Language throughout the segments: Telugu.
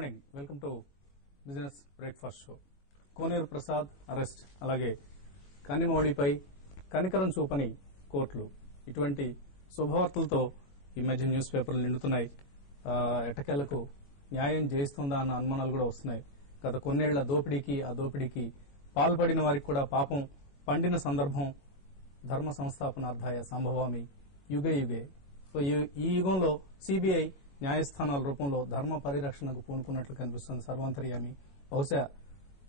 Morning, welcome to business breakfast show. Koneru Prasad arrest, అలాగే కనిమోడిపై కనికరం చూపని కోర్టులు, ఇటువంటి శుభవార్తలతో ఈ మధ్య న్యూస్ పేపర్లు నిండుతున్నాయి. ఎటకేలకు న్యాయం చేస్తుందా అన్న అనుమానాలు కూడా వస్తున్నాయి. గత కొన్నేళ్ల దోపిడీకి, ఆ దోపిడీకి పాల్పడిన వారికి కూడా పాపం పండిన సందర్భం ధర్మ సంస్థాపనార్థాయ సంభవామి యుగే యుగే. సో ఈ యుగంలో సిబిఐ న్యాయస్థానాల రూపంలో ధర్మ పరిరక్షణకు పూనుకున్నట్లు కనిపిస్తుంది సర్వాంతర్యామి. బహుశా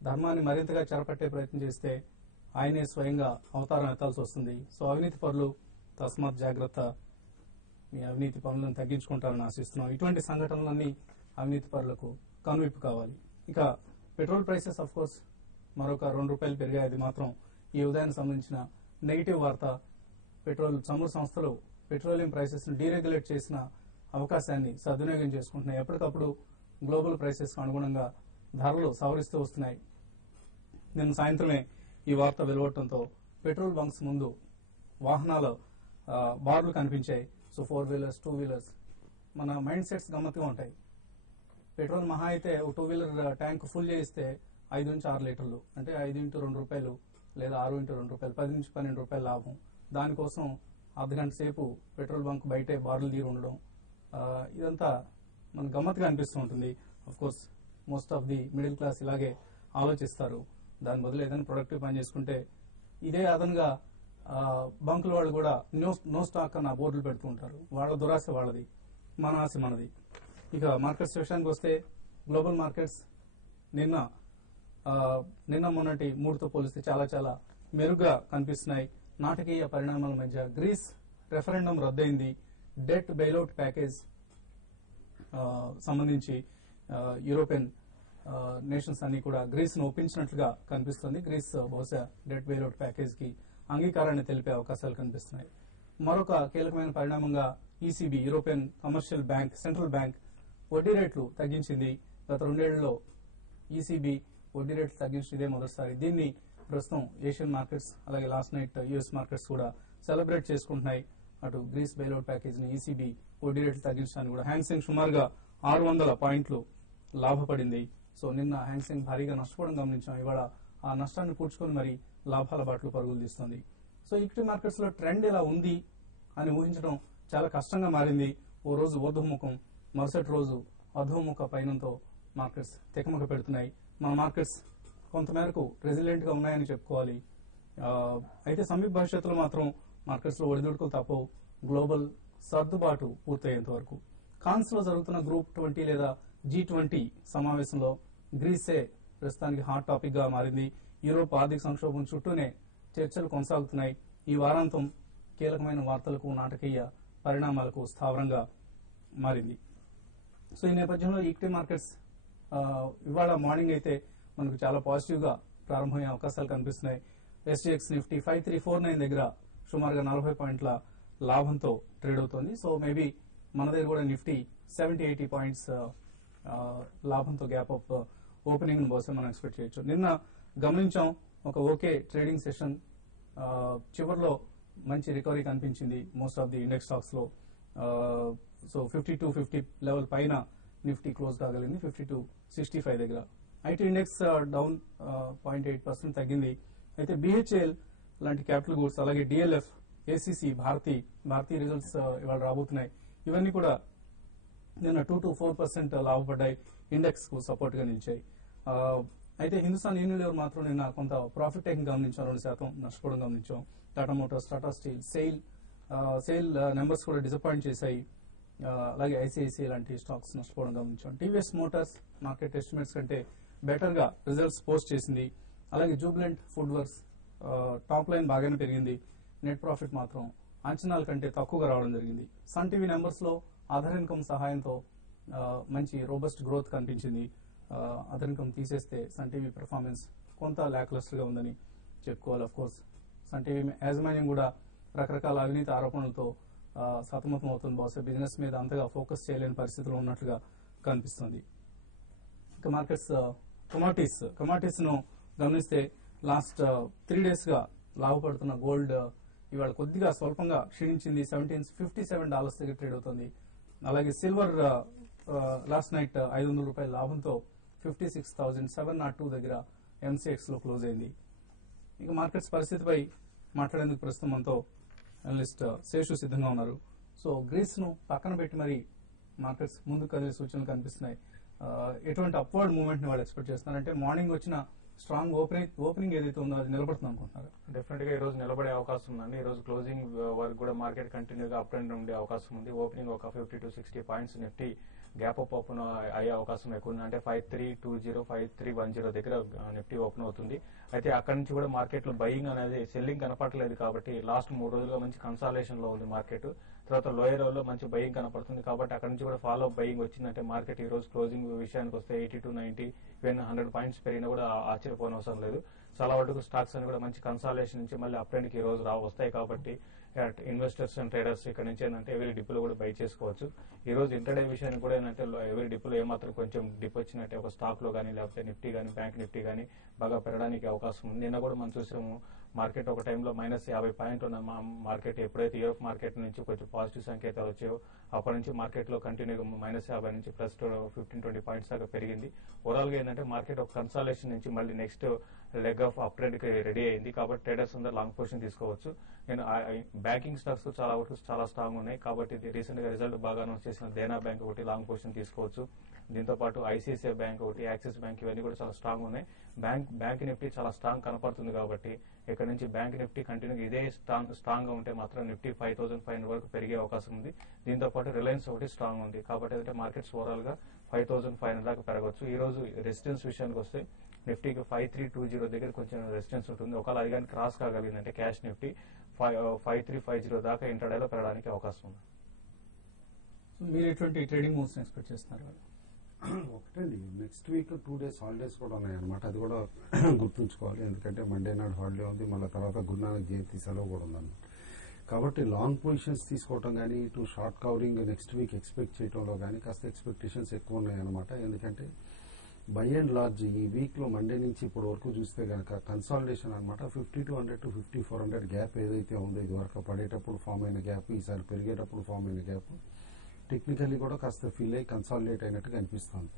ధర్మాన్ని మరింతగా చెరపట్టే ప్రయత్నం చేస్తే ఆయనే స్వయంగా అవతారం ఎత్తాల్సి వస్తుంది. సో అవినీతి పరులు తస్మాత్ జాగ్రత్త, మీ అవినీతి పనులను తగ్గించుకుంటారని ఆశిస్తున్నాం. ఇటువంటి సంఘటనలన్నీ అవినీతి పరులకు కనువిప్పు కావాలి. ఇక పెట్రోల్ ప్రైసెస్ ఆఫ్ కోర్స్ మరొక ₹2 పెరిగాయి. అది మాత్రం ఈ ఉదయానికి సంబంధించిన నెగిటివ్ వార్త. పెట్రోల్ చమురు సంస్థలు పెట్రోలియం ప్రైసెస్ ను డీరెగ్యులేట్ చేసిన అవకాశాన్ని సద్వినియోగం చేసుకుంటున్నాయి. ఎప్పటికప్పుడు గ్లోబల్ ప్రైసెస్ కు అనుగుణంగా ధరలు సవరిస్తూ వస్తున్నాయి. నిన్న సాయంత్రమే ఈ వార్త వెలువడటంతో పెట్రోల్ బంక్స్ ముందు వాహనాల బార్లు కనిపించాయి. సో 4 వీలర్స్, 2 వీలర్స్, మన మైండ్ సెట్స్ గమ్మత్తుగా ఉంటాయి. పెట్రోల్ మహా అయితే ఒక 2 వీలర్ ట్యాంక్ ఫుల్ చేయిస్తే 5 నుంచి 6 లీటర్లు, అంటే 5 ఇంటూ ₹2 లేదా 6 ఇంటూ ₹2, 10 నుంచి ₹12 లాభం. దానికోసం అర్ధగంట సేపు పెట్రోల్ బంక్ బయటే బార్లు తీరు ఉండడం, ఇదంతా మనకు గమ్మత్తుగా అనిపిస్తూ ఉంటుంది. Of course most of the middle class ఇలాగే ఆలోచిస్తారు. దాని బదులు ఏదైనా ప్రొడక్టివ్ పని చేసుకుంటే, ఇదే అదనంగా బంకుల వాళ్ళు కూడా నో స్టాక్ అన్న బోర్డులు పెడుతూ ఉంటారు. వాళ్ళ దురాశ వాళ్ళది, మన ఆశ మనది. ఇక మార్కెట్స్ విషయానికి వస్తే గ్లోబల్ మార్కెట్స్ నిన్న మొన్నటి మూడుతో పోలిస్తే చాలా చాలా మెరుగ్గా కనిపిస్తున్నాయి. నాటకీయ పరిణామాల మధ్య గ్రీస్ రెఫరెండం రద్దయింది. డెట్ బెయిలౌట్ ప్యాకేజ్ సంబంధించి యూరోపియన్ నేషన్స్ అన్ని కూడా గ్రీస్ ను ఒప్పించినట్లుగా కనిపిస్తుంది. గ్రీస్ బహుశా డెట్ బెయిలౌట్ ప్యాకేజ్ కి అంగీకారాన్ని తెలిపే అవకాశాలు కనిపిస్తున్నాయి. మరొక కీలకమైన పరిణామంగా ECB, European commercial bank, central bank వడ్డీ రేట్లు తగ్గించింది. గత 2 ఏళ్లలో ఈసీబీ వడ్డీ రేట్లు తగ్గించడం ఇదే మొదటిసారి. దీన్ని ప్రస్తుతం ఏషియన్ మార్కెట్స్, అలాగే లాస్ట్ నైట్ యుఎస్ మార్కెట్స్ కూడా సెలబ్రేట్ చేసుకుంటున్నాయి. అటు గ్రీస్ బెయిలౌట్ ప్యాకేజ్ ని ఈసీబీ వడ్డీ రేట్లు తగ్గించడానికి కూడా హ్యాంగ్సెంగ్ సుమారుగా 600 పాయింట్లు లాభపడింది. సో నిన్న హ్యాంగ్సెంగ్ భారీగా నష్టపోవడం గమనించాం. ఇవాళ ఆ నష్టాన్ని పూడ్చుకుని మరి లాభాల బాటలు పరుగులు తీస్తుంది. సో ఈక్విటీ మార్కెట్స్ లో ట్రెండ్ ఇలా ఉంది అని ఊహించడం చాలా కష్టంగా మారింది. ఓ రోజు ఊర్ధ్వముఖం, మరుసటి రోజు అధోముఖ పయనంతో మార్కెట్స్ తెకమక పెడుతున్నాయి. మన మార్కెట్స్ కొంతమేరకు రెసిలియంట్ గా ఉన్నాయని చెప్పుకోవాలి. అయితే సమీప భవిష్యత్తులో మాత్రం మార్కెట్స్ లో ఒడిదుడుకులు తప్పవు, గ్లోబల్ సర్దుబాటు పూర్తయ్యేంత వరకు. కాన్స్ లో జరుగుతున్న గ్రూప్ 20 లేదా G20 సమావేశంలో గ్రీసే ప్రస్తుతానికి హాట్ టాపిక్ గా మారింది. యూరోప్ ఆర్థిక సంక్షోభం చుట్టూనే చర్చలు కొనసాగుతున్నాయి. ఈ వారాంతం కీలకమైన వార్తలకు, నాటకీయ పరిణామాలకు స్థావరంగా మారింది. సో ఈ నేపథ్యంలో ఈక్విటీ మార్కెట్స్ ఇవాళ మార్నింగ్ అయితే మనకు చాలా పాజిటివ్ గా ప్రారంభమయ్యే అవకాశాలు కనిపిస్తున్నాయి. ఎస్జీఎక్స్ నిఫ్టీ 5349 దగ్గర సుమారుగా 40 పాయింట్ల లాభంతో ట్రేడ్ అవుతోంది. సో మేబీ మన దగ్గర కూడా నిఫ్టీ 70-80 పాయింట్స్ లాభంతో గ్యాప్ ఆఫ్ ఓపెనింగ్ బహుశా మనం ఎక్స్పెక్ట్ చేయొచ్చు. నిన్న గమనించాం ఒక ఓకే ట్రేడింగ్ సెషన్, చివరిలో మంచి రికవరీ కనిపించింది most of the index stocks లో. సో 5250 లెవెల్ పైన నిఫ్టీ క్లోజ్ కాగలిగింది 5265 దగ్గర. ఐటీ ఇండెక్స్ డౌన్ 0.8% తగ్గింది. అయితే బిహెచ్ఎల్ లాంటి క్యాపిటల్ గూడ్స్, అలాగే డిఎల్ఎఫ్, ఏసీసీ, భారతీ రిజల్ట్స్ ఇవాళ రాబోతున్నాయి. ఇవన్నీ కూడా నిన్న 2-4% లాభపడ్డాయి, ఇండెక్స్ కు సపోర్ట్ గా నిలిచాయి. అయితే హిందుస్థాన్ యూనిలివర్ మాత్రం నిన్న కొంత ప్రాఫిట్ టేకింగ్ గమనించాం, 2% నష్టపోవడం గమనించాం. Tata Motors, Tata steel, SAIL numbers కూడా డిసప్పాయింట్ చేశాయి. అలాగే ఐసీఐసీఐ లాంటి స్టాక్స్ నష్టపోవడం గమనించాం. టీవీఎస్ మోటార్స్ మార్కెట్ ఎస్టిమేట్స్ కంటే బెటర్ గా రిజల్ట్స్ పోస్ట్ చేసింది. అలాగే Jubilant food works top line బాగానే పెరిగింది, నెట్ ప్రాఫిట్ మాత్రం అంచనాల కంటే తక్కువగా రావడం జరిగింది. సన్ టీవీ నెంబర్స్ లో అదర్ ఇన్కమ్ సహాయంతో మంచి రోబస్ట్ గ్రోత్ కనిపించింది. అదర్ ఇన్కమ్ తీసేస్తే సన్ టీవీ పెర్ఫార్మెన్స్ కొంత ల్యాక్లస్టర్ గా ఉందని చెప్పుకోవాలి. అఫ్ కోర్స్ సన్ టీవీ యాజమాన్యం కూడా రకరకాల అవినీతి ఆరోపణలతో సతమతం అవుతుంది. బహుశా బిజినెస్ మీద అంతగా ఫోకస్ చేయలేని పరిస్థితిలో ఉన్నట్లుగా కనిపిస్తుంది. ఇక మార్కెట్స్ కమాడిటీస్ ను గమనిస్తే లాస్ట్ 3 డేస్ గా లాభపడుతున్న గోల్డ్ ఇవాళ కొద్దిగా స్వల్పంగా క్షీణించింది. $1757 దగ్గర ట్రేడ్ అవుతుంది. అలాగే సిల్వర్ లాస్ట్ నైట్ 500 రూపాయల లాభంతో 56,702 దగ్గర ఎంసీఎక్స్ లో క్లోజ్ అయింది. ఇక మార్కెట్స్ పరిస్థితిపై మాట్లాడేందుకు ప్రస్తుతం మనతో అనలిస్ట్ శేషు సిద్ధంగా ఉన్నారు. సో గ్రీస్ ను పక్కన పెట్టి మరి మార్కెట్స్ ముందు కదిలే సూచనలు కనిపిస్తున్నాయి. ఎటువంటి అప్వర్డ్ మూవ్మెంట్ ని వాళ్ళు ఎక్స్పెక్ట్ చేస్తున్నారు? అంటే మార్నింగ్ వచ్చిన స్ట్రాంగ్ ఓపెనింగ్ ఏదైతే ఉందో అది నిలబడుతుంది అనుకుంటున్నారు? డెఫినెట్ గా ఈ రోజు నిలబడే అవకాశం ఉందండి. ఈ రోజు క్లోజింగ్ వరకు కూడా మార్కెట్ కంటిన్యూగా అప్ అండ్ ఉండే అవకాశం ఉంది. ఓపెనింగ్ ఒక 50 to 60 points Nifty gap up open అయ్యే అవకాశం ఎక్కువ ఉంది. అంటే 5320 5310 దగ్గర నిఫ్టీ ఓపెన్ అవుతుంది. అయితే అక్కడి నుంచి కూడా మార్కెట్ లో బయింగ్ అనేది సెల్లింగ్ కనపడలేదు కాబట్టి లాస్ట్ 3 రోజులుగా మంచి కన్సాలేషన్ లో ఉంది మార్కెట్. తర్వాత లోయర్ లో మంచి బయింగ్ కనపడుతుంది కాబట్టి అక్కడి నుంచి కూడా ఫాలో అప్ బయింగ్ వచ్చిందంటే మార్కెట్ ఈ రోజు క్లోజింగ్ విషయానికి వస్తే 80 to 90 ఈవెన్ 100 పాయింట్స్ పెరిగినా కూడా ఆశ్చర్యపోనవసరం లేదు. చాలా వరకు స్టాక్స్ అని కూడా మంచి కన్సాలేషన్ నుంచి మళ్ళీ అప్ ట్రెండ్ కి ఈ రోజు వస్తాయి కాబట్టి ఇన్వెస్టర్స్ అండ్ ట్రేడర్స్ ఇక్కడ నుంచి ఏంటంటే ఎవరీ డిప్లో కూడా బై చేసుకోవచ్చు. ఈ రోజు ఇంటర్డే విషయానికి కూడా ఏంటంటే ఎవరీ డిప్లో ఏమాత్రం కొంచెం డిప్ వచ్చినట్టే ఒక స్టాక్ లో కానీ లేకపోతే నిఫ్టీ కానీ బ్యాంక్ నిఫ్టీ కానీ బాగా పెరగడానికి అవకాశం ఉంది. నిన్న కూడా మనం చూసాము మార్కెట్ ఒక టైంలో -50 పాయింట్ ఉన్న మార్కెట్ ఎప్పుడైతే యూరోప్ మార్కెట్ నుంచి కొంచెం పాజిటివ్ సంకేతాలు వచ్చాయో అప్పటి నుంచి మార్కెట్ లో కంటిన్యూగా -50 నుంచి ప్లస్ 15-20 పాయింట్స్ దాకా పెరిగింది. ఓవరాల్ గా ఏంటంటే మార్కెట్ ఒక కన్సాలేషన్ నుంచి మళ్ళీ next leg of up trend కి రెడీ అయింది కాబట్టి ట్రేడర్స్ అందరూ లాంగ్ పొజిషన్ తీసుకోవచ్చు. నేను బ్యాంకింగ్ స్టాక్స్ చాలా స్ట్రాంగ్ ఉన్నాయి కాబట్టి రీసెంట్ గా రిజల్ట్ బాగా అనౌన్స్ చేసిన దేనా బ్యాంక్ ఒకటి లాంగ్ పొజిషన్ తీసుకోవచ్చు. దీంతో పాటు ఐసిఐసిఐ బ్యాంక్ ఒకటి, యాక్సిస్ బ్యాంక్ ఇవన్నీ కూడా చాలా స్ట్రాంగ్ ఉన్నాయి. బ్యాంక్ నిఫ్టీ చాలా స్ట్రాంగ్ కనపడుతుంది కాబట్టి ఇక్కడ నుంచి బ్యాంక్ నిఫ్టీ కంటిన్యూగా ఇదే స్ట్రాంగ్ గా ఉంటే మాత్రం నిఫ్టీ 5500 వరకు పెరిగే అవకాశం ఉంది. దీంతో పాటు రిలయన్స్ ఒకటి స్ట్రాంగ్ ఉంది కాబట్టి అయితే మార్కెట్స్ ఓవరాల్ గా 5500 దాకా పెరగవచ్చు. ఈ రోజు రెసిస్టెన్స్ విషయానికి వస్తే నిఫ్టీకి 5320 దగ్గర కొంచెం రెసిస్టెన్స్ ఉంటుంది. ఒకవేళ అది కానీ క్రాస్ కాగలిగిందంటే క్యాష్ నిఫ్టీ 5350 దాకా ఇంటర్డేలో పెరగడానికి అవకాశం ఉంది. మీరు ఎటువంటి ట్రేడింగ్ మూవ్స్ ఎక్స్పెక్ట్ చేస్తున్నారు? ఒకటండి, నెక్స్ట్ వీక్ 2 days హాలిడేస్ కూడా ఉన్నాయన్నమాట. అది కూడా గుర్తుంచుకోవాలి. ఎందుకంటే మండే నాడు హాలిడే ఉంది, మళ్ళీ తర్వాత గురునానక్ జయంతి సెలవు కూడా ఉందన్నమాట. కాబట్టి లాంగ్ పొజిషన్స్ తీసుకోవటం కానీ ఇటు short covering next week expect చేయడంలో కానీ కాస్త ఎక్స్పెక్టేషన్స్ ఎక్కువ ఉన్నాయన్నమాట. ఎందుకంటే బై అండ్ లార్జ్ ఈ వీక్ లో మండే నుంచి ఇప్పుడు వరకు చూస్తే కనుక కన్సాలిడేషన్ అనమాట. 5200 to 5400 గ్యాప్ ఏదైతే ఉందో ఇది వరకు పడేటప్పుడు ఫామ్ అయిన గ్యాప్, ఈసారి పెరిగేటప్పుడు ఫామ్ అయిన గ్యాప్ టెక్నికల్లీ కూడా కాస్త ఫిల్ అయ్యి కన్సాలిడేట్ అయినట్టుగా అనిపిస్తుంది.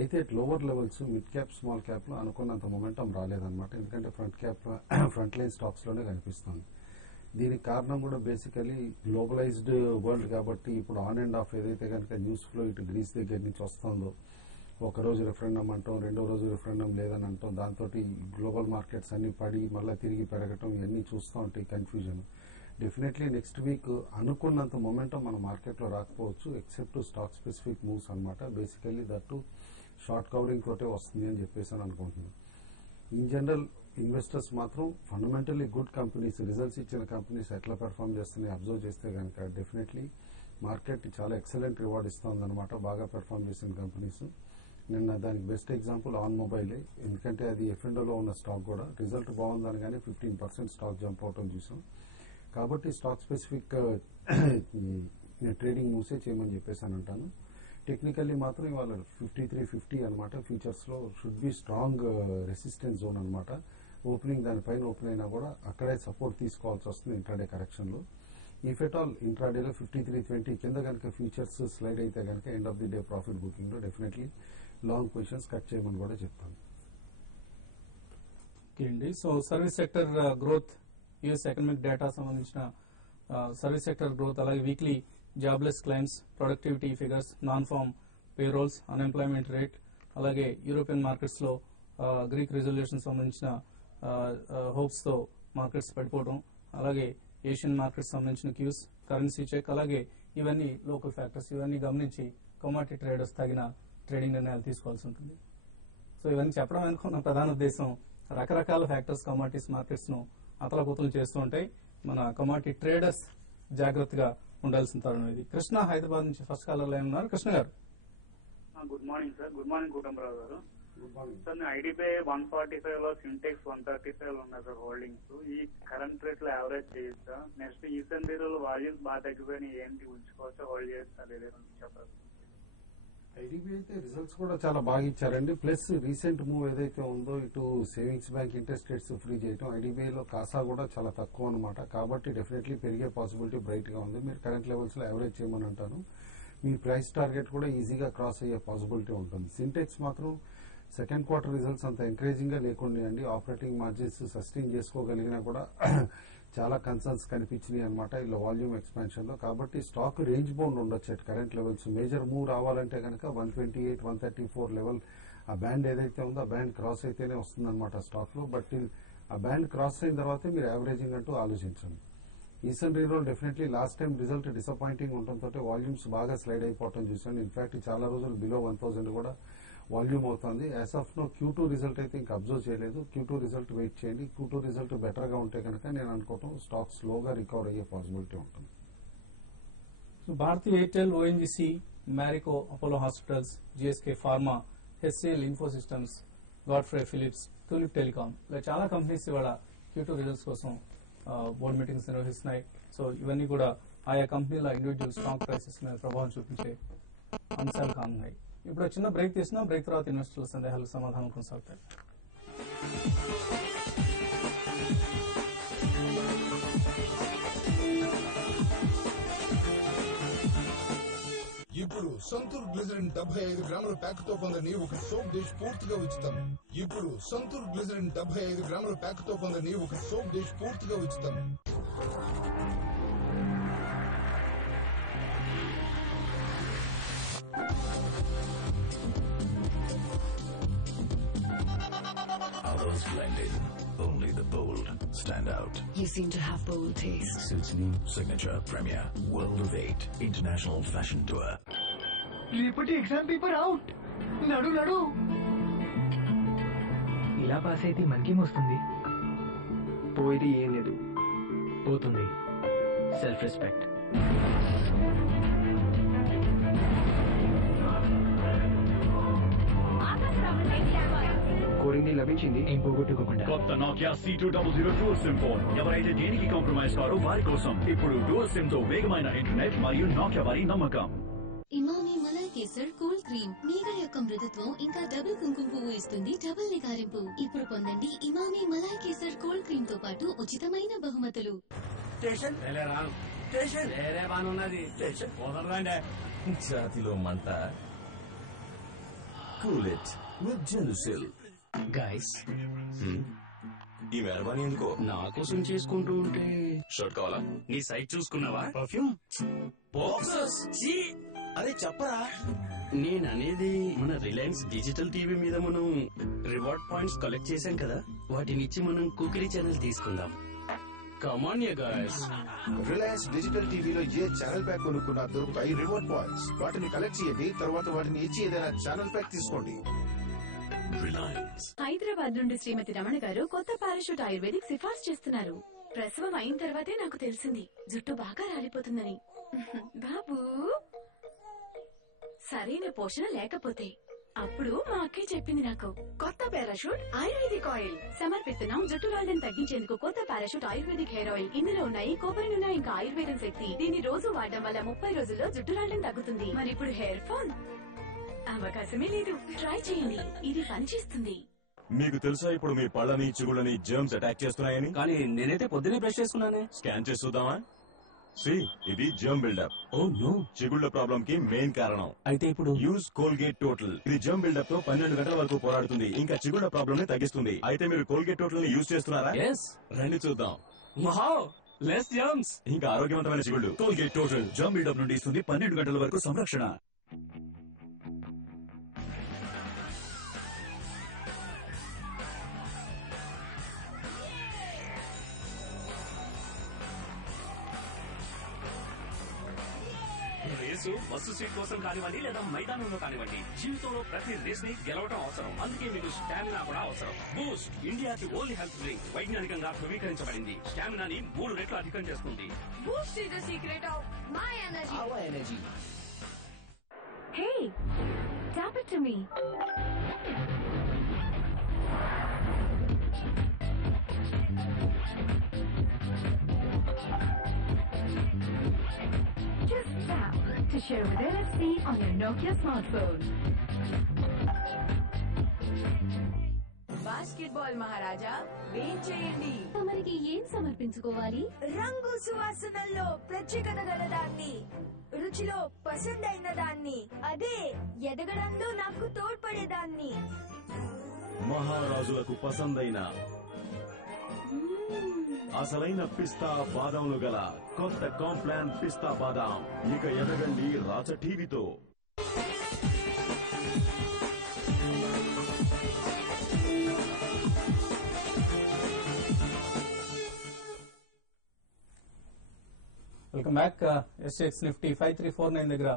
అయితే lower levels mid cap small cap లో అనుకున్నంత మొమెంటం రాలేదన్నమాట. ఎందుకంటే ఫ్రంట్ లైన్ స్టాక్స్ లోనే కనిపిస్తుంది. దీనికి కారణం కూడా బేసికలీ గ్లోబలైజ్డ్ వరల్డ్ కాబట్టి ఇప్పుడు ఆన్ అండ్ ఆఫ్ ఏదైతే కనుక న్యూస్ ఫ్లో ఇటు గ్రీస్ దగ్గర నుంచి వస్తుందో, ఒక రోజు రెఫరెండం అంటాం, రెండో రోజు రెఫరెండం లేదని అంటాం, దాంతో గ్లోబల్ మార్కెట్స్ అన్ని పడి మళ్ళీ తిరిగి పెరగటం ఇవన్నీ చూస్తూ ఉంటాయి కన్ఫ్యూజన్. డెఫినెట్లీ నెక్స్ట్ వీక్ అనుకున్నంత మొమెంటం మన మార్కెట్లో రాకపోవచ్చు ఎక్సెప్ట్ స్టాక్ స్పెసిఫిక్ మూవ్స్ అనమాట. బేసికల్లీ దట్టు షార్ట్ కవరింగ్ తోటే వస్తుంది అని చెప్పేసి అనుకుంటున్నాను. ఇన్ జనరల్ ఇన్వెస్టర్స్ మాత్రం ఫండమెంటల్లీ గుడ్ కంపెనీస్, రిజల్ట్స్ ఇచ్చిన కంపెనీస్ ఎట్లా పెర్ఫార్మ్ చేస్తున్నాయి అబ్జర్వ్ చేస్తే కనుక డెఫినెట్లీ మార్కెట్ చాలా ఎక్సలెంట్ రివార్డ్ ఇస్తుందన్నమాట బాగా పెర్ఫార్మ్ చేసిన కంపెనీస్. నిన్న దానికి బెస్ట్ ఎగ్జాంపుల్ ఆన్ మొబైలే. ఎందుకంటే అది ఎఫ్ఎండోలో ఉన్న స్టాక్ కూడా రిజల్ట్ బాగుందని కానీ 15% స్టాక్ జంప్ అవటం చూసాం. కాబట్టి స్టాక్ స్పెసిఫిక్ ట్రేడింగ్ మూవ్సే చేయమని చెప్పేసి అని అంటాను. టెక్నికల్లీ మాత్రం ఇవాళ 5350 అనమాట ఫ్యూచర్స్ లో should be strong resistance zone అనమాట. ఓపెనింగ్ దానిపైన ఓపెన్ అయినా కూడా అక్కడే సపోర్ట్ తీసుకోవాల్సి వస్తుంది ఇంట్రాడే కరెక్షన్ లో. ఇఫ్ ఎట్ ఆల్ ఇంట్రాడేలో 5320 కింద కనుక ఫ్యూచర్స్ స్లైడ్ అయితే కనుక end of the day profit booking లో డెఫినెట్లీ లాంగ్ పొజిషన్స్ కట్ చేయమని కూడా చెప్తాను. So service sector growth, US economic data సంబంధించిన సర్వీస్ సెక్టర్ గ్రోత్, అలాగే weekly jobless claims, productivity figures, non farm payrolls, unemployment rate, అలాగే యూరోపియన్ మార్కెట్స్ లో గ్రీక్ రిజల్యూషన్ సంబంధించిన హోప్స్ తో మార్కెట్స్ పడిపోవడం, అలాగే ఏషియన్ మార్కెట్స్ సంబంధించిన క్యూస్, కరెన్సీ చెక్, అలాగే ఇవన్నీ లోకల్ ఫ్యాక్టర్స్, ఇవన్నీ గమనించి కమోడిటీ ట్రేడర్స్ తగిన ట్రేడింగ్ నిర్ణయాలు తీసుకోవాల్సి ఉంటుంది. సో ఇవన్నీ చెప్పడం అనుకున్న ప్రధాన ఉద్దేశం రకరకాల ఫ్యాక్టర్స్ కమోడిటీస్ మార్కెట్స్ ను అతలకుతలు చేస్తూ ఉంటాయి. మన కమోడిటీ ట్రేడర్స్ జాగ్రత్తగా ఉండాల్సిన తరుణం ఇది. కృష్ణ హైదరాబాద్ నుంచి ఫస్ట్ కాలర్ లైన్ ఉన్నారు. కృష్ణ గారు. Good morning sir. Good morning Kutumbarao గారు. సార్ నేను ఐడిబిఐ 145 లో సింటెక్స్ 135 ఉన్నాయి సార్ హోల్డింగ్స్. ఈ కరెంట్ రేట్ లో యావరేజ్ చేయొచ్చా? నెక్స్ట్ ఈసెన్ లో వాల్యూస్ బాగా తగ్గిపోయినాయి, ఏంటి ఉంచుకోవచ్చా హోల్డ్ చేయొచ్చా లేదా చెప్పారు. ఐడిబిఐ అయితే రిజల్ట్స్ కూడా చాలా బాగా ఇచ్చారండి. ప్లస్ రీసెంట్ మూవ్ ఏదైతే ఉందో ఇటు savings bank interest rates free చేయడం, ఐడిబిఐలో కాసా కూడా చాలా తక్కువ అనమాట. కాబట్టి డెఫినెట్లీ పెరిగే పాసిబిలిటీ బ్రైట్ గా ఉంది. మీరు కరెంట్ లెవెల్స్ లో యావరేజ్ చేయమని అంటాను. మీ ప్రైస్ టార్గెట్ కూడా ఈజీగా క్రాస్ అయ్యే పాసిబిలిటీ ఉంటుంది. సింటెక్స్ మాత్రం సెకండ్ క్వార్టర్ రిజల్ట్స్ అంత ఎంకరేజింగ్ గా లేకుండాయండి. ఆపరేటింగ్ మార్జిన్స్ సస్టైన్ చేసుకోగలిగినా కూడా చాలా కన్సర్న్స్ కనిపించినాయి అనమాట ఇలా వాల్యూమ్ ఎక్స్పాన్షన్ లో. కాబట్టి స్టాక్ రేంజ్ బౌండ్ ఉండొచ్చు at current levels. Major move రావాలంటే కనుక 128, 134 లెవెల్ ఆ బ్యాండ్ ఏదైతే ఉందో ఆ బ్యాండ్ క్రాస్ అయితేనే వస్తుందన్నమాట స్టాక్ లో. బట్ ఆ బ్యాండ్ క్రాస్ అయిన తర్వాతే మీరు యావరేజింగ్ అంటూ ఆలోచించండి. ఈసన్ రీరోల్ definitely last time result disappointing ఉండటంతో వాల్యూమ్స్ బాగా స్లైడ్ అయిపోవడం చూసాను. ఇన్ఫాక్ట్ చాలా రోజులు బిలో 1000 కూడా వాల్యూమ్ అవుతుంది. As of no Q2 result అయితే ఇంకా అబ్జర్వ్ చేయలేదు. Q2 రిజల్ట్ వెయిట్ చేయండి. Q2 రిజల్ట్ బెటర్ గా ఉంటే కనుక నేను అనుకోవటం స్టాక్ స్లోగా రికవర్ అయ్యే పాసిబిలిటీ ఉంటుంది. Bharti Airtel, ONGC, Marico, Apollo hospitals, GSK pharma, HCL infosystems, Godfrey Phillips, Tulip Telecom ఇలా చాలా కంపెనీస్ ఇవాళ Q2 రిజల్ట్స్ కోసం బోర్డు మీటింగ్స్ నిర్వహిస్తున్నాయి. సో ఇవన్నీ కూడా ఆయా కంపెనీల ఇండివిజువల్ స్టాక్ ప్రైసెస్ మీద ప్రభావం చూపించే అంశాలు కానున్నాయి. ఇప్పుడు చిన్న బ్రేక్ తీసుకున్నా. బ్రేక్ తర్వాత ఇన్వెస్టర్ల సందేహాలకు సమాధానం కొనసాగుతాయి. ఇప్పుడు సంతూర్ గ్లిజరిన్ 75 గ్రాముల ప్యాక్ తో పొందని ఒక సోప్ డిష్ పూర్తిగా ఉచితం. ఇప్పుడు సంతూర్ గ్లిజరిన్ 75 గ్రాముల ప్యాక్ తో పొందని ఒక సోప్ డిష్ పూర్తిగా ఉచితం. Others blend in. Only the bold stand out. You seem to have bold taste. Suits me. Signature Premier World of 8 International Fashion Tour. రేపటి ఎగ్జామ్ పేపర్ అవుట్. నడు నడు. ఇలా పాస్ అయితే మనకేమొస్తుంది? పోయేది ఏం లేదు, పోతుంది సెల్ఫ్ రెస్పెక్ట్. కోరింది లభించింది, ఏం పోగొట్టుకోకుండా. కొత్త Nokia C200 dual SIM phone. ఎవరైతే దేనికి కాంప్రమైజ్ కారో వారి కోసం ఇప్పుడు డ్యూయల్ సిమ్ తో వేగమైన ఇంటర్నెట్ మరియు నోకియా వారి నమ్మకం. ఇమామి మలై కేసర్ కూల్ క్రీమ్ మీగడ యొక్క మృదుత్వం ఇంకా డబుల్ కుంకుమ పువ్వు ఇస్తుంది డబుల్ నిగారింపు. ఇప్పుడు పొందండి ఇమామి మలై కేసర్ కూల్ క్రీమ్ తో పాటు ఉచితమైన బహుమతులు. జాతిలో మంట. కూల్ ఇట్ విత్ జెనుసిల్. గైస్, ఈ మెరవని ఎందుకో నా కోసం చేసుకుంటూ ఉంటే షర్ట్ కావాలా? నీ సైట్ చూసుకున్నావా? Perfume boxes. అరే చెప్పరా. నేననేది మన రిలయన్స్ డిజిటల్ టీవీ మీద మనం రివార్డ్ పాయింట్స్ కలెక్ట్ చేశాం కదా, వాటినిచ్చి మనం కుకరీ ఛానల్ తీసుకుందాం. Come on yeah guys. Reliance digital టీవీలో ఏ ఛానల్ ప్యాక్ కొనుక్కున్నా దొరుకుతాయి రివార్డ్ పాయింట్స్. వాటిని కలెక్ట్ చేయండి, తర్వాత వాటిని ఇచ్చి ఏదైనా ఛానల్ ప్యాక్ తీసుకోండి. హైదరాబాద్ నుండి శ్రీమతి రమణ గారు కొత్త పారాషూట్ ఆయుర్వేదిక్ సిఫార్సు చేస్తున్నారు. ప్రసవం అయిన తర్వాతే నాకు తెలిసింది జుట్టు బాగా రాలిపోతుందని. బాబు, సరైన పోషణ లేకపోతే అప్పుడు మా అక్కే చెప్పింది నాకు కొత్త పారాషూట్ ఆయుర్వేదిక్ ఆయిల్. సమర్పిస్తున్నాం జుట్టు రాళ్ళని తగ్గించేందుకు కొత్త పారాషూట్ ఆయుర్వేదిక్ హెయిర్ ఆయిల్. ఇందులో ఉన్నాయి కొబ్బరి నూనె ఇంకా ఆయుర్వేదం శక్తి. దీన్ని రోజు వాడడం వల్ల 30 రోజుల్లో జుట్టు రాళ్ళని తగ్గుతుంది. మరి ఇప్పుడు హెయిర్ ఫాల్ అవకాశమే లేదు. ట్రై చేయండి, ఇది పనిచేస్తుంది. మీకు తెలుసా ఇప్పుడు మీ పళ్ళని చిగుళ్ళని జర్మ్స్ అటాక్ చేస్తున్నాయని? కానీ నేనైతే పొద్దునే బ్రష్ చేసుకున్నానే. స్కాన్ చేసి చూద్దామా? ఇది జర్మ్ బిల్డప్. Oh no. చిగుళ్ళ ప్రాబ్లం కి మెయిన్ కారణం. అయితే ఇప్పుడు యూజ్ కోల్గేట్ టోటల్. ఇది జర్మ్ బిల్డప్ తో 12 గంటల వరకు పోరాడుతుంది, ఇంకా చిగుళ్ళ ప్రాబ్లం ని తగ్గిస్తుంది. అయితే మీరు కోల్గేట్ టోటల్ ని యూజ్ చేస్తున్నారా? రండి చూద్దాం. లెస్ జర్మ్స్, ఇంకా ఆరోగ్యవంతమైన చిగుళ్ళు. కోల్గేట్ టోటల్ జర్మ్ బిల్డప్ నుండి ఇస్తుంది 12 గంటల వరకు సంరక్షణ. రేసు బస్సు సీట్ కోసం కానివ్వండి లేదా మైదానంలో కానివ్వండి, జీవితంలో ప్రతి రేస్ ని గెలవడం అవసరం. అందుకే మీకు స్టామినా కూడా అవసరం. బూస్ట్, ఇండియాకి ఓన్లీ హెల్త్ డ్రింక్, వైజ్ఞానికంగా ధృవీకరించబడింది. స్టామినాని 3 రెట్లు అధికం చేస్తుంది. Boost is the secret of my energy. Our energy. Hey, top it to me. Just tap to share with NFC on your Nokia smartphone. Basketball Maharaja, wait చేయండి. మరి స్వామికి ఏం సమర్పించుకోవాలి? రంగు సువాసనల్లో ప్రత్యేకత గలదాన్ని, రుచిలో పసందైన దాన్ని, అదే ఎదగడంలో నాకు తోడ్పడేదాన్ని. మహారాజులకు పసందైన అసలైన పిస్తా బాదంలు గల కొత్త కాంప్లాన్ పిస్తా బాదాం. ఇక ఎదగండి రాజ టీవీతో. Welcome back. ఎస్ఎక్స్ నిఫ్టీ 5349 దగ్గర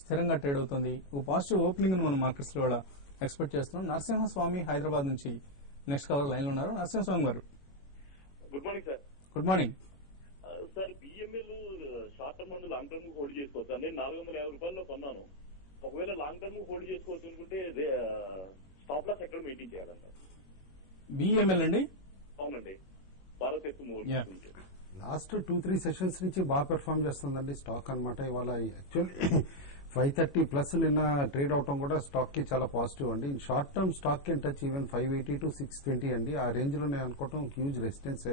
స్థిరంగా ట్రేడ్ అవుతుంది. ఓ పాజిటివ్ ఓపెనింగ్ మనం మార్కెట్స్ లో కూడా ఎక్స్పెక్ట్ చేస్తున్నాం. నరసింహస్వామి హైదరాబాద్ నుంచి నెక్స్ట్ కాలర్ లైన్ లో ఉన్నారు. నరసింహస్వామి గారు good morning sir. Good morning sir. BML short term and long term hold చేసుకోవచ్చు. నేను 450 రూపాయల్లో కొన్నాను. ఒకవేళ లాంగ్ టర్మ్ హోల్డ్ చేసుకోవచ్చు అనుకుంటే స్టాప్ లాస్ ఎక్కడ మెయింటైన్ చేయాలంటారు? బిఎంఎల్ అండి. అవునండి, భారత్ ఎక్కువ లాస్ట్ 2-3 సెషన్స్ నుంచి బాగా పెర్ఫార్మ్ చేస్తుందండి స్టాక్ అనమాట. ఇవాళ యాక్చువల్లీ 530+ నిన్న ట్రేడ్ అవటం కూడా స్టాక్ కి చాలా పాజిటివ్ అండి. షార్ట్ టర్మ్ స్టాక్ కి టచ్ ఈవెన్ 580 to 620 అండి. ఆ రేంజ్ లో నేను అనుకోవటం హ్యూజ్ రెసిస్టెన్స్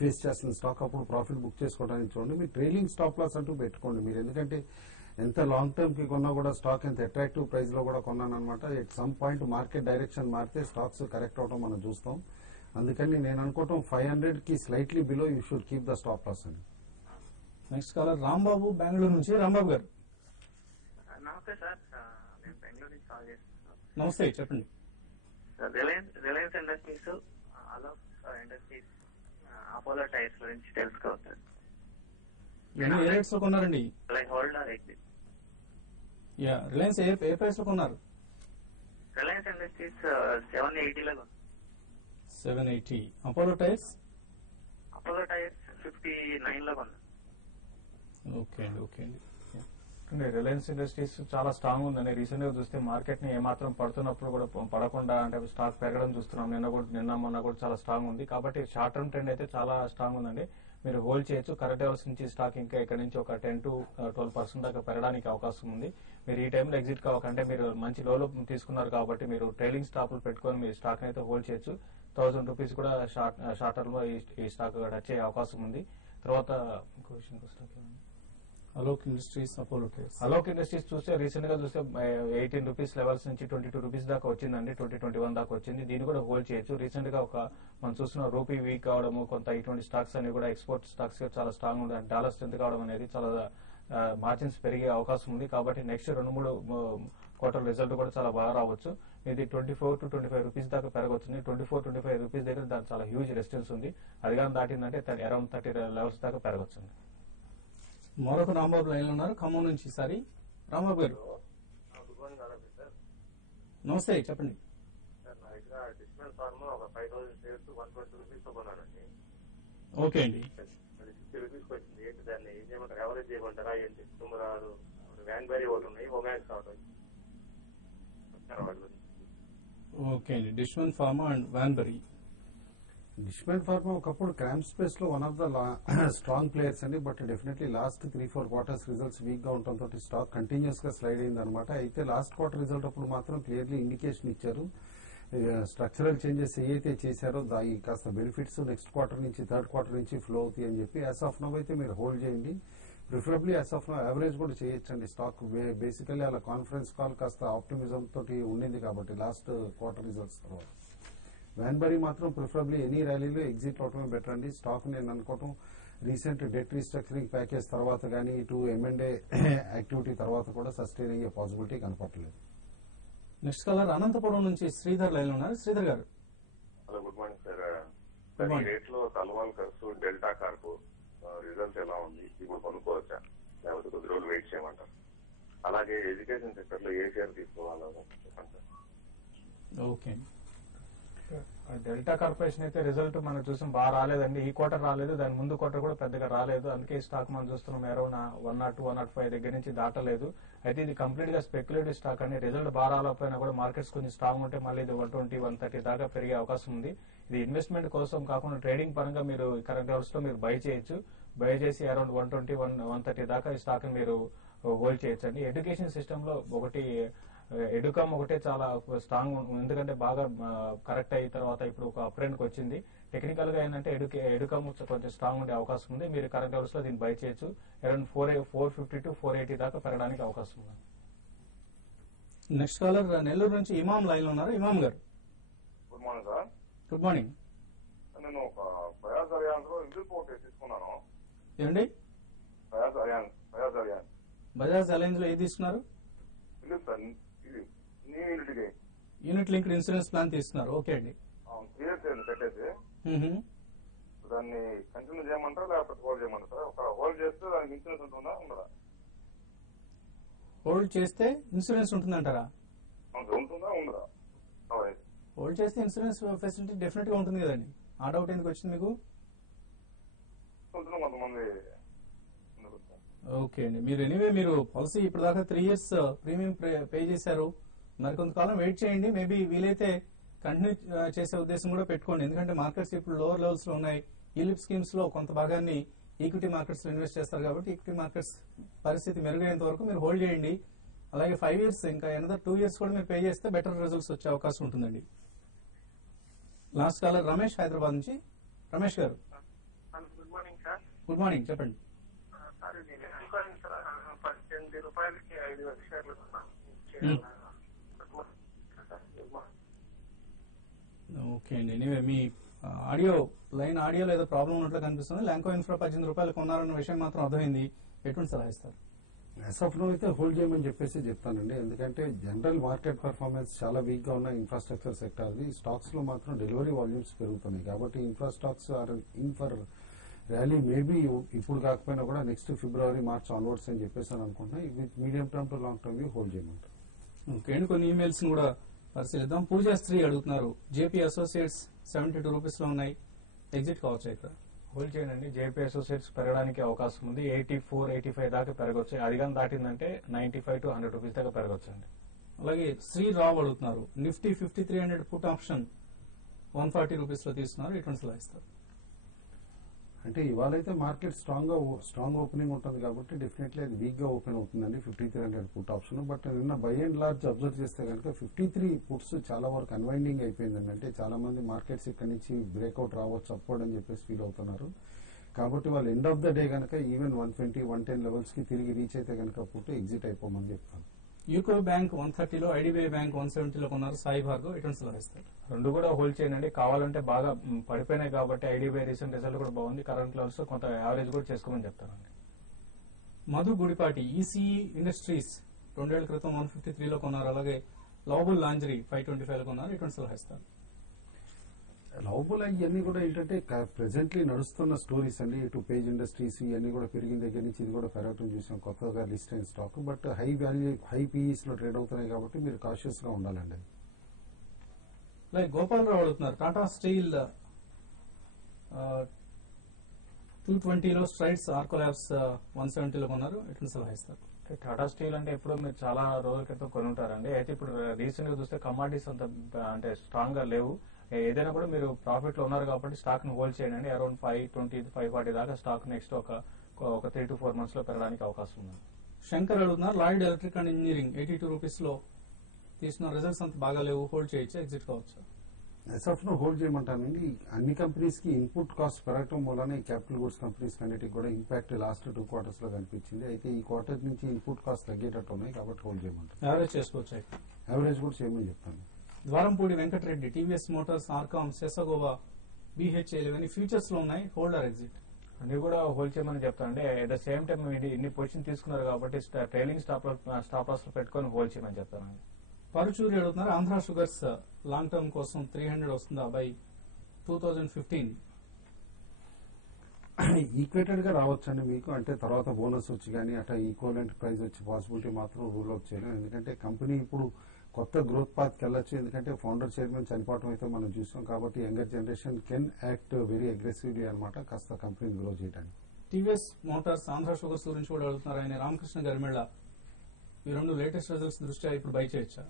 ఫేస్ చేస్తున్న స్టాక్. అప్పుడు ప్రాఫిట్ బుక్ చేసుకోవడానికి చూడండి. మీరు ట్రైలింగ్ స్టాప్ లాస్ అంటూ పెట్టుకోండి మీరు. ఎందుకంటే ఎంత లాంగ్ టర్మ్ కి కొన్నా కూడా స్టాక్ ఎంత అట్రాక్టివ్ ప్రైస్ లో కూడా కొన్నాను అనమాట. At some point market direction మారితే స్టాక్స్ కరెక్ట్ అవటం మనం చూస్తాం. అందుకని నేను అనుకోవటం 500 కి slightly below you should keep the stop loss అని. నెక్స్ట్ కాలర్ రాంబాబు బెంగళూరు నుంచి. రాంబాబు గారు నమస్తే సార్. నేను బెంగళూరు నుంచి కాల్ చేస్తున్నాను. నమస్తే, చెప్పండి. Reliance Industries, Alok Industries, Apollo Tyres గురించి తెలుసుకోవచ్చు. ఏ రేట్స్ లో కొన్నారండి? Hold or exit? రిలయన్స్ ఏ ప్రైస్ లో కొన్నారు? రిలయన్స్ ఇండస్ట్రీస్ 780 లో. 780. Apollo tyres? అపోలో టైర్స్ 59 లో కొన్నారు. ఓకే అండి, ఓకే అండి. రిలయన్స్ ఇండస్ట్రీస్ చాలా స్ట్రాంగ్ ఉందండి. రీసెంట్ గా చూస్తే మార్కెట్ ని ఏమాత్రం పడుతున్నప్పుడు కూడా పడకుండా అంటే స్టాక్ పెరగడం చూస్తున్నాం. నిన్న మొన్న కూడా చాలా స్ట్రాంగ్ ఉంది. కాబట్టి షార్ట్ టర్మ్ ట్రెండ్ అయితే చాలా స్ట్రాంగ్ ఉందండి. మీరు హోల్డ్ చేయొచ్చు. కరెక్ట్ లెవెల్స్ నుంచి స్టాక్ ఇంకా ఇక్కడ నుంచి ఒక 10 to 12% దాకా పెరగడానికి అవకాశం ఉంది. మీరు ఈ టైంలో ఎగ్జిట్ కావకంటే మీరు మంచి లోలో తీసుకున్నారు కాబట్టి మీరు ట్రైలింగ్ స్టాప్లు పెట్టుకొని మీరు స్టాక్ అయితే హోల్డ్ చేయొచ్చు. 1000 రూపీస్ కూడా షార్ట్ టర్మ్ లో ఈ స్టాక్ టచ్ అయ్యే అవకాశం ఉంది. తర్వాత ఇంకో విషయం Alok Industries, Apollo tyres. Alok industries చూస్తే రీసెంట్ గా చూస్తే 18 రూపీస్ లెవెల్స్ నుంచి 22 రూపీస్ దాకా వచ్చిందండి. 2021 దాకా వచ్చింది. దీన్ని కూడా హోల్డ్ చేయొచ్చు. రీసెంట్ గా మనం చూస్తున్న రూపీ వీక్ కావడము, కొంత ఇటువంటి స్టాక్స్ అన్ని కూడా ఎక్స్పోర్ట్ స్టాక్స్ చాలా స్ట్రాంగ్ ఉంది. డాలర్ స్ట్రెంత్ కావడం అనేది చాలా మార్జిన్స్ పెరిగే అవకాశం ఉంది. కాబట్టి నెక్స్ట్ 2-3 క్వార్టర్ రిజల్ట్ కూడా చాలా బాగా రావచ్చు. ఇది 24 to 25 రూపీస్ దాకా పెరగొచ్చింది. 24-25 రూపీస్ దగ్గర దాని చాలా హ్యూజ్ రెసిస్టెన్స్ ఉంది. అది కానీ దాటిందంటే అరౌండ్ 30 లెవెల్స్ దాకా పెరగొచ్చింది. మరొక రాంబాబు లైన్ లో ఉన్నారు ఖమ్మం నుంచి. ఈసారి రాంబాబు గారు నమస్తే, చెప్పండి. డిస్మెల్ ఫార్మ్ ఒక 5000 షేర్స్ 120 రూపీస్ కొన్నానండి. ఓకే అండి. 60 రూపీస్ వచ్చింది. ఏంటి దాన్ని ఏం చేయమంటారు? ఎవరేజ్ చేయమంటారా? ఏంటి తుమ్మరారు వ్యాన్బెరీ ఒకటి ఉన్నాయి, ఒమాక్స్ ఒకటి. ఓకే అండి. Dishman pharma and Wanbury. Dishman pharma ఒకప్పుడు క్రామ్ స్పేస్ లో one of the strong players అండి. But definitely last 3-4 quarters results weak గా ఉండటంతో స్టాక్ కంటిన్యూస్ గా స్లైడ్ అయింది అనమాట. అయితే లాస్ట్ క్వార్టర్ రిజల్ట్ అప్పుడు మాత్రం క్లియర్లీ ఇండికేషన్ ఇచ్చారు. స్ట్రక్చరల్ చేంజెస్ ఏవైతే చేశారో దాని కాస్త బెనిఫిట్స్ నెక్స్ట్ క్వార్టర్ నుంచి థర్డ్ క్వార్టర్ నుంచి ఫ్లో అవుతాయి అని చెప్పి యాజ్ ఆఫ్ నో అయితే మీరు హోల్డ్ చేయండి. Preferably as of no average కూడా చేయొచ్చండి. స్టాక్ బేసికల్లీ అలా కాన్ఫరెన్స్ కాల్ కాస్త ఆప్టిమిజం తోటి ఉండింది కాబట్టి లాస్ట్ క్వార్టర్ రిజల్ట్స్ తర్వాత. వ్యాన్బరీ మాత్రం ప్రిఫరబ్లీ ఎనీ ర్యాలీలో ఎగ్జిట్ అవటమే బెటర్ అండి. స్టాక్ నేను అనుకోవటం రీసెంట్ డెట్ రీస్ట్రక్చరింగ్ ప్యాకేజ్ తర్వాత కానీ ఇటు M&A యాక్టివిటీ తర్వాత కూడా సస్టైన్ అయ్యే పాసిబిలిటీ కనపడలేదు. నెక్స్ట్ కాలర్ అనంతపురం నుంచి శ్రీధర్ లైన్ ఉన్నారు. శ్రీధర్ గారు హలో, గుడ్ మార్నింగ్ సార్. ఈ రేట్ లో సల్వాల్ ఖర్చు డెల్టా కార్పు రిజల్ట్స్ ఎలా ఉంది? ఇప్పుడు కొనుక్కోవచ్చా లేకపోతే కొద్ది రోజులు వెయిట్ చేయమంటారు? అలాగే ఎడ్యుకేషన్ సెక్టర్ లో ఏ షేర్ తీసుకోవాలో చెప్పండి సార్. ఓకే. డెల్టా కార్పొరేషన్ అయితే రిజల్ట్ మనం చూసాం బాగా రాలేదండి. ఈ క్వార్టర్ రాలేదు, దాని ముందు క్వార్టర్ కూడా పెద్దగా రాలేదు. అందుకే ఈ స్టాక్ మనం చూస్తున్నాం అరౌండ్ 102, 105 దగ్గర నుంచి దాటలేదు. అయితే ఇది కంప్లీట్ గా స్పెక్యులేటివ్ స్టాక్ అండి. రిజల్ట్ బాగా రాకపోయినా కూడా మార్కెట్స్ కొంచెం స్ట్రాంగ్ ఉంటే మళ్ళీ ఇది 120, 130 దాకా పెరిగే అవకాశం ఉంది. ఇది ఇన్వెస్ట్మెంట్ కోసం కాకుండా ట్రేడింగ్ పరంగా మీరు కరెంట్ లెవెల్స్ లో మీరు బై చేయొచ్చు. బై చేసి అరౌండ్ 120, 130 దాకా ఈ స్టాక్ మీరు హోల్డ్ చేయొచ్చు అండి. ఎడ్యుకేషన్ సిస్టమ్ లో ఒకటి ఎడుకామ్ ఒకటే చాలా స్ట్రాంగ్, ఎందుకంటే బాగా కరెక్ట్ అయిన తర్వాత ఇప్పుడు ఒక అప్ ట్రెండ్ కి వచ్చింది. టెక్నికల్ గా ఏంటంటే ఎడుకమ్ కొంచెం స్ట్రాంగ్ ఉండే అవకాశం ఉంది. మీరు కరెంట్ లెవెల్స్ లో దీన్ని బై చేయొచ్చు. అరౌండ్ 450 to 480 దాకా పెరగడానికి అవకాశం ఉంది. నెక్స్ట్ కాలర్ నెల్లూరు నుంచి ఇమాం లైన్ లో ఉన్నారు. ఇమాం గారు good morning sir. Good morning. నేను ఒక బయాజ్ అరియాన్స్ లో ఇంజిల్ పోర్ట్ తీసుకున్నాను. ఏమండి? బయాజ్ అలయన్స్ లో ఏది తీసుకున్నారు? సార్ ఇది new unit linked insurance plan తీసుకున్నారు. ఓకే అండి. 3 years పెట్టేసి దాన్ని కంటిన్యూ చేయమంటారా లేకపోతే హోల్డ్ చేయమంటారా సార్? ఒక హోల్డ్ చేస్తే దానికి ఇన్సూరెన్స్ ఉంటుందా ఉండదా? హోల్డ్ చేస్తే ఇన్సూరెన్స్ ఉంటుందంటారా? ఉంటుందా ఉండదా? హోల్డ్ చేస్తే ఇన్సూరెన్స్ ఫెసిలిటీ డెఫినెట్ గా ఉంటుంది కదండి. ఆ డౌట్ ఎందుకు వచ్చింది మీకు? కొంతమంది ఓకే అండి. మీరు ఎనీవే మీరు పాలసీ ఇప్పుడు దాకా 3 years ప్రీమియం పే చేశారు. మరి కొంతకాలం వెయిట్ చేయండి. మేబీ వీలైతే కంటిన్యూ చేసే ఉద్దేశం కూడా పెట్టుకోండి. ఎందుకంటే మార్కెట్స్ ఇప్పుడు లోవర్ లెవెల్స్ లో ఉన్నాయి. ఈలిప్ స్కీమ్స్ లో కొంత భాగాన్ని ఈక్విటీ మార్కెట్స్ లో ఇన్వెస్ట్ చేస్తారు కాబట్టి ఈక్విటీ మార్కెట్స్ పరిస్థితి మెరుగైనంత వరకు మీరు హోల్డ్ చేయండి. అలాగే 5 years ఇంకా ఎనదర్ 2 years కూడా మీరు పే చేస్తే బెటర్ రిజల్ట్స్ వచ్చే అవకాశం ఉంటుందండి. లాస్ట్ కాలర్ రమేష్ హైదరాబాద్ నుంచి. రమేష్ గారు good morning sir. Good morning, చెప్పండి. సార్ నేను అనుకోండి సార్ 18 రూపాయలకి 5 షేర్లు ఓకే అండి. ఎనీవే మీ ఆడియోలో ఏదో ప్రాబ్లం ఉన్నట్లు కనిపిస్తుంది. ల్యాంకో ఇన్ఫ్రా 18 రూపాయలు కొన్నారన్న విషయం మాత్రం అర్థమైంది. ఎటువంటి సలహా ఇస్తారు? ఎస్ఎఫ్లో అయితే హోల్డ్ చేయమని చెప్పేసి చెప్తానండి. ఎందుకంటే జనరల్ మార్కెట్ పర్ఫార్మెన్స్ చాలా వీక్ గా ఉన్న ఇన్ఫ్రాస్ట్రక్చర్ సెక్టార్ది. స్టాక్స్ లో మాత్రం డెలివరీ వాల్యూమ్స్ పెరుగుతున్నాయి కాబట్టి infra stocks are in for rally. Maybe ఇప్పుడు కాకపోయినా కూడా నెక్స్ట్ February, March ఆన్వర్డ్స్ అని చెప్పేసి అనుకుంటున్నా. With medium term two long term hold చేయమంటారు. ఓకే అండి. కొన్ని ఈమెయిల్స్ కూడా పరిశీలిద్దాం. పూజా స్త్రీ అడుగుతున్నారు. జేపీ అసోసియేట్స్ 72 రూపీస్ లో ఉన్నాయి. ఎగ్జిట్ కావచ్చు ఇక్కడ. హోల్డ్ చేయండి. జేపీ అసోసియేట్స్ పెరగడానికి అవకాశం ఉంది. 84, 85 దాకా పెరగొచ్చు. అది కానీ దాటిందంటే 95 to 100 రూపీస్ దాకా పెరగొచ్చు అండి. అలాగే శ్రీ రావ్ అడుగుతున్నారు. నిఫ్టీ 5300 పుట్ ఆప్షన్ 140 రూపీస్ లో తీసుకున్నారు. ఎటువంటి సలహా ఇస్తారు? అంటే ఇవాళైతే మార్కెట్ స్ట్రాంగ్ ఓపెనింగ్ ఉంటుంది కాబట్టి డెఫినెట్లీ అది వీక్ గా ఓపెన్ అవుతుందండి 5300 పుట్ ఆప్షన్. బట్ నిన్న బై అండ్ లార్జ్ అబ్జర్వ్ చేస్తే కనుక 53 పుట్స్ చాలా వరకు అన్వైండింగ్ అయిపోయిందండి. అంటే చాలా మంది మార్కెట్స్ ఇక్కడ నుంచి బ్రేక్అవుట్ రావచ్చు అప్వర్డ్ అని చెప్పేసి ఫీల్ అవుతున్నారు. కాబట్టి వాళ్ళు ఎండ్ ఆఫ్ ద డే కనుక ఈవెన్ 120, 110 లెవెల్స్ కి తిరిగి రీచ్ అయితే కనుక పుట్ ఎగ్జిట్ అయిపోమని చెప్తాను. యూకో బ్యాంక్ 130లో, ఐడిబిఐ బ్యాంక్ 170లో కొన్నారు. సాయి భార్గవ్ ఎటువంటి సలహా ఇస్తారు? రెండు కూడా హోల్డ్ చేయండి. కావాలంటే బాగా పడిపోయినాయి కాబట్టి ఐడిబిఐ రీసెంట్ రిజల్ట్ కూడా బాగుంది. కరెంట్ లెవెల్స్ కొంత యావరేజ్ కూడా చేసుకోమని చెప్తానండి. మధు గుడిపాటి ఈసీఈ ఇండస్ట్రీస్ 2 ఏళ్ల క్రితం 153లో కొన్నారు. అలాగే లవబుల్ లాంజరీ 525లో కొన్నారు. ఎటువంటి సలహా ఇస్తారు? లవబుల్ ఇవన్నీ కూడా ఏంటంటే ప్రెసెంట్లీ నడుస్తున్న స్టోరీస్ అండి. ఇటు పేజ్ ఇండస్ట్రీస్ ఇవన్నీ కూడా పెరిగిన దగ్గర నుంచి ఇది కూడా పెరగటం చూసాం. కొత్తగా లిస్ట్ అయిన స్టాక్. బట్ హై పీఈస్ లో ట్రేడ్ అవుతున్నాయి కాబట్టి మీరు కాషియస్ గా ఉండాలండి. అలాగే గోపాలరావు అడుగుతున్నారు. టాటా స్టీల్ 220లో, స్ట్రైట్స్ ఆర్కో ల్యాబ్స్ 170లో కొన్నారు. ఎటువంటి సలహా ఇస్తారు? టాటా స్టీల్ అంటే ఎప్పుడో మీరు చాలా రోజుల క్రితం కొని ఉంటారండి. అయితే ఇప్పుడు రీసెంట్ గా చూస్తే కమాడిటీస్ అంత అంటే స్ట్రాంగ్ గా లేవు. ఏదైనా కూడా మీరు ప్రాఫిట్ లో ఉన్నారు కాబట్టి స్టాక్ ను హోల్డ్ చేయండి. అరౌండ్ 520, 540 దాకా స్టాక్ నెక్స్ట్ ఒక 3 to 4 months లో పెరగడానికి అవకాశం ఉంది. శంకర్ అడుగుతున్నారు. Lloyd electric and engineering 82 rupees లో తీసుకున్న. రిజల్ట్స్ అంత బాగా లేవు. హోల్డ్ చేయొచ్చు, ఎగ్జిట్ కావచ్చు? ఎస్ఎఫ్ ను హోల్డ్ చేయమంటానండి. అన్ని కంపెనీస్ కి ఇన్పుట్ కాస్ట్ పెరగడం వల్లనే క్యాపిటల్ గూడ్స్ కంపెనీస్ అన్నిటికి కూడా ఇంపాక్ట్ లాస్ట్ 2 quarters లో కనిపించింది. అయితే ఈ క్వార్టర్ నుంచి ఇన్పుట్ కాస్ట్ తగ్గేటట్టు ఉన్నాయి కాబట్టి హోల్డ్ చేయమంటారు. యావరేజ్ చేసుకోవచ్చు. యావరేజ్ కూడా చేయమని చెప్తాను. Dwarampudi Venkatareddy TVS Motors, RCom, Sesa Goa, BHL ఇవన్నీ ఫ్యూచర్స్ లో ఉన్నాయి. Hold or exit? అన్ని కూడా హోల్డ్ చేయమని చెప్తానండి. అట్ ద సేమ్ టైం ఇన్ని పొజిషన్ తీసుకున్నారు కాబట్టి ట్రైలింగ్ స్టాప్ లాస్ లో పెట్టుకొని హోల్డ్ చేయమని చెప్తానండి. పరుచూరి అడుగుతున్నారు. ఆంధ్ర షుగర్స్ లాంగ్ టర్మ్ కోసం 300 వస్తుందా బై 2015? ఈక్వేటెడ్ గా రావచ్చండి మీకు. అంటే తర్వాత బోనస్ వచ్చి కానీ అట్లా ఈక్వలెంట్ ప్రైస్ వచ్చే పాసిబిలిటీ మాత్రం రూల్ అవుట్ చేయలేం. ఎందుకంటే కంపెనీ ఇప్పుడు కొత్త గ్రోత్ పాత్కి వెళ్ళొచ్చు. ఎందుకంటే ఫౌండర్ చైర్మన్ చనిపోవడం అయితే మనం చూసాం కాబట్టి younger generation can act very aggressively అనమాట కాస్త కంపెనీని గ్రో చేయడానికి. టీవీఎస్ మోటార్స్, ఆంధ్ర షుగర్స్ గురించి కూడా అడుగుతున్నారు. ఆయన రామకృష్ణ గరిమెళ్ళ ఈ రెండు లేటెస్ట్ రిజల్ట్స్ దృష్ట్యా ఇప్పుడు బై చేయొచ్చా?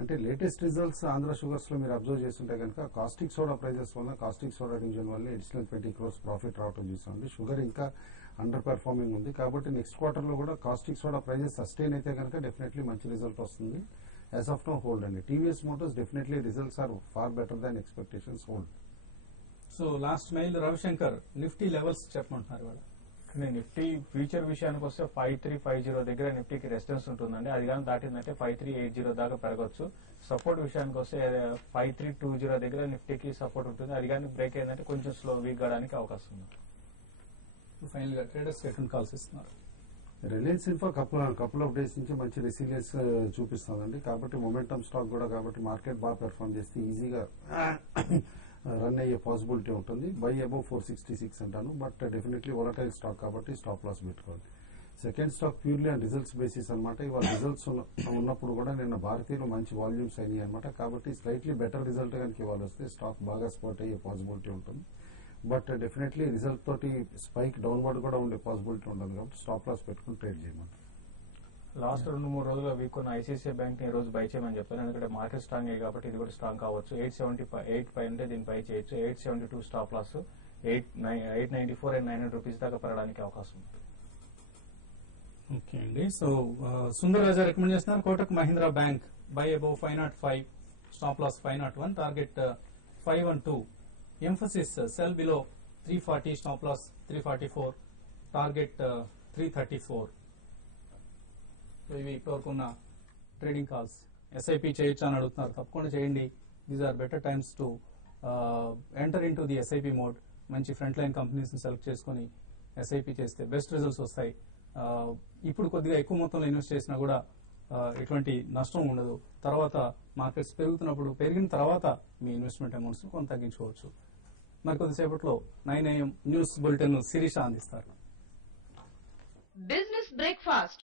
అంటే లేటెస్ట్ రిజల్ట్స్ ఆంధ్ర షుగర్స్ లో మీరు అబ్జర్వ్ చేస్తుంటే కనుక కాస్టిక్ సోడా ప్రైజెస్ వల్ల, కాస్టిక్ సోడా డివిజన్ వల్ల అడిషనల్ 20 crores ప్రాఫిట్ రావడం చూసామండి. షుగర్ ఇంకా అండర్ పెర్ఫార్మింగ్ ఉంది కాబట్టి నెక్స్ట్ క్వార్టర్ లో కూడా కాస్టిక్ సోడా ప్రైజెస్ సస్టైన్ అయితే కనుక డెఫినెట్లీ మంచి రిజల్ట్ వస్తుంది. యాజ్ ఆఫ్ నో హోల్డ్ అండి. TVS Motors definitely results are far better than expectations. Hold. So last mail Ravishankar Nifty levels చెప్పమంటున్నారు ఇవాళ. కానీ నిఫ్టీ ఫ్యూచర్ విషయానికి వస్తే 5350 దగ్గర నిఫ్టీకి రెసిస్టెన్స్ ఉంటుందండి. అది కానీ దాటిందంటే 5380 దాకా పెరగచ్చు. సపోర్ట్ విషయానికి వస్తే 5320 దగ్గర నిఫ్టీకి సపోర్ట్ ఉంటుంది. అది కానీ బ్రేక్ అయిందంటే కొంచెం స్లో వీక్ కావడానికి అవకాశం ఉంది. ఫైనల్ గా ట్రేడర్స్ ఎటువంటి కాల్స్ ఇస్తున్నారు? Reliance info couple of days నుంచి మంచి రెసిలియన్స్ చూపిస్తుందండి. కాబట్టి మొమెంటమ్ స్టాక్ కూడా, కాబట్టి మార్కెట్ బాగా పెర్ఫార్మ్ చేస్తే ఈజీగా రన్ అయ్యే పాసిబిలిటీ ఉంటుంది. బై అబౌవ్ 466 అంటాను. బట్ డెఫినెట్లీ వొలటైల్ స్టాక్ కాబట్టి స్టాప్ లాస్ పెట్టుకోవాలి. Second stock purely and results basis అనమాట. ఇవాళ రిజల్ట్స్ ఉన్నప్పుడు కూడా నిన్న భారతీయులు మంచి వాల్యూమ్స్ అయినాయి అనమాట. కాబట్టి స్లైట్లీ బెటర్ రిజల్ట్ కనుక ఇవాళ వస్తే స్టాక్ బాగా స్పాట్ అయ్యే పాసిబిలిటీ ఉంటుంది. బట్ డెఫినెట్లీ రిజల్ట్ తోటి స్పైక్ డౌన్వర్డ్ కూడా ఉండే పాసిబిలిటీ ఉండదు. కాబట్టి స్టాప్ లాస్ పెట్టుకుని ట్రేడ్ చేయమంటారు. లాస్ట్ 2-3 రోజులుగా వీక్ ఉన్న ఐసీఐసీఐ బ్యాంక్ ని ఈ రోజు బై చేయమని చెప్పాను. ఎందుకంటే మార్కెట్ స్ట్రాంగ్ అయ్యి కాబట్టి ఇది కూడా స్ట్రాంగ్ కావచ్చు. 875 అంటే దీన్ని బై చేయొచ్చు. 872 స్టాప్ లాస్, 894 and 900 రూపీస్ దాకా పెరగడానికి అవకాశం ఉంది. ఓకే అండి. సో సుందర్ రాజా రికమెండ్ చేస్తున్నారు Kotak Mahindra bank buy above 505, stop loss 501, target 512. Mphasis sell below 340, stop loss 344, target 334. So ఇవి ఇప్పటివరకు ఉన్న ట్రేడింగ్ కాల్స్. ఎస్ఐపి చేయొచ్చు అని అడుగుతున్నారు. తప్పకుండా చేయండి. These are better times to enter in to the SIP mode. మంచి ఫ్రంట్ లైన్ కంపెనీస్ ని సెలెక్ట్ చేసుకుని ఎస్ఐపి చేస్తే బెస్ట్ రిజల్ట్స్ వస్తాయి. ఇప్పుడు కొద్దిగా ఎక్కువ మొత్తంలో ఇన్వెస్ట్ చేసినా కూడా ఎటువంటి నష్టం ఉండదు. తర్వాత మార్కెట్స్ పెరిగిన తర్వాత మీ ఇన్వెస్ట్మెంట్ అమౌంట్స్ కొంత తగ్గించుకోవచ్చు. మరి కొద్దిసేపట్లో 9 AM న్యూస్ బులెటిన్ శిరీష అందిస్తారు. Business breakfast